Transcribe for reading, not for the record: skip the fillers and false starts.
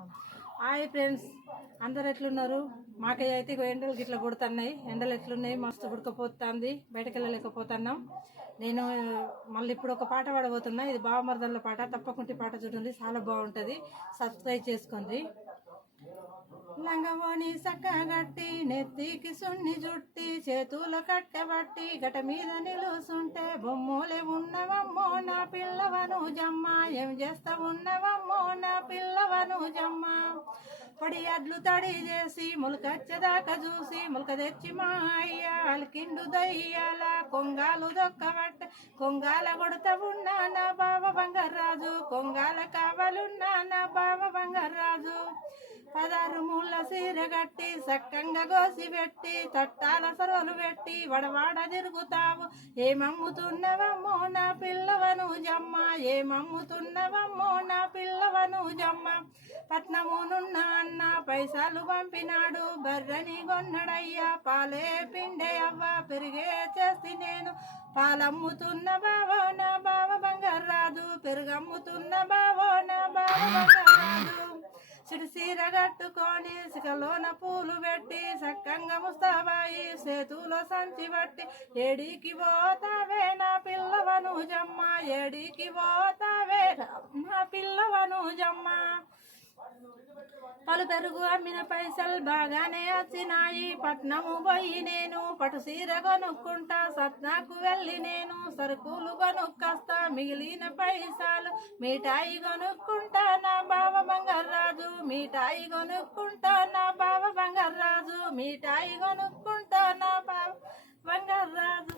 Hi friends, అందరు ఎట్లున్నారు? మాకయ్య అయితే ఎండలు గిట్ల కొడుతున్నాయి. ఎండలు ఎట్లున్నాయి, మస్తు ఉడకపోతుంది, బయటకు వెళ్ళలేకపోతున్నాం. నేను మళ్ళీ ఇప్పుడు ఒక పాట పాడబోతున్నా. ఇది బావమరదళ్ళ పాట. తప్పకుండా పాట చూడండి, చాలా బాగుంటుంది. సబ్స్క్రైబ్ చేసుకోండి. లంగమోని సక్కగట్టి నెత్తికి సున్ని జుట్టి చేతుల కట్టబట్టి గట మీద నిలుసుంటే బొమ్మలే ఉన్నవమ్మో నా పిల్లవను జమ్మ, ఏం చేస్తా ఉన్నవమ్మో నా పిల్లవను జమ్మ. పడి అడ్లు తడి చేసి ములకచ్చదాకా చూసి ములక తెచ్చి మా అయ్య అలికిండు దయ్యాల కొంగాలు దొక్కబట్ట కొంగాల కొడతా ఉన్నా నా బావ బంగారాజు, కొంగాల కావాలున్నా నా బావ బంగారాజు. 16 మూల సీర కట్టి సక్కంగా గోసి పెట్టి తట్టాల సొరలు పెట్టి వడవాడ తిరుగుతావు, ఏమమ్ముతున్నవమ్మో నా పిల్లవను జమ్మ, ఏమమ్ముతున్నవమ్మో నా పిల్లవను జమ్మ. పట్నమునున్న అన్న పైసలు పంపినాడు, బర్రని కొన్నడయ్యా పాలే పిండే అవ్వ పెరిగే చేసి నేను, పాలమ్ముతున్న బావో నా బావ బంగారాజు, పెరుగమ్ముతున్న బావో నా బావ బంగారాజు. సిరిసీర కట్టుకొని సికలోన పూలు పెట్టి సక్కంగా ముస్తాబాయి సేతులో సంచి పట్టి, ఏడికి పోతావే నా పిల్లవను జమ్మ, ఏడికి పోతావే నా పిల్లవను జమ్మ. పలు పెరుగు అమ్మిన పైసలు బాగానే వచ్చినాయి, పట్నము పోయి నేను పటు సీర కొనుక్కుంటా, సత్నాకు వెళ్ళి నేను సరుకులు కొనుక్కొస్తా, మిగిలిన పైసలు మిఠాయి కొనుక్కుంటా నా బావ బంగారాజు, మిఠాయి కొనుక్కుంటా నా బావ బంగారాజు, మిఠాయి కొనుక్కుంటా నా బావ బంగారాజు.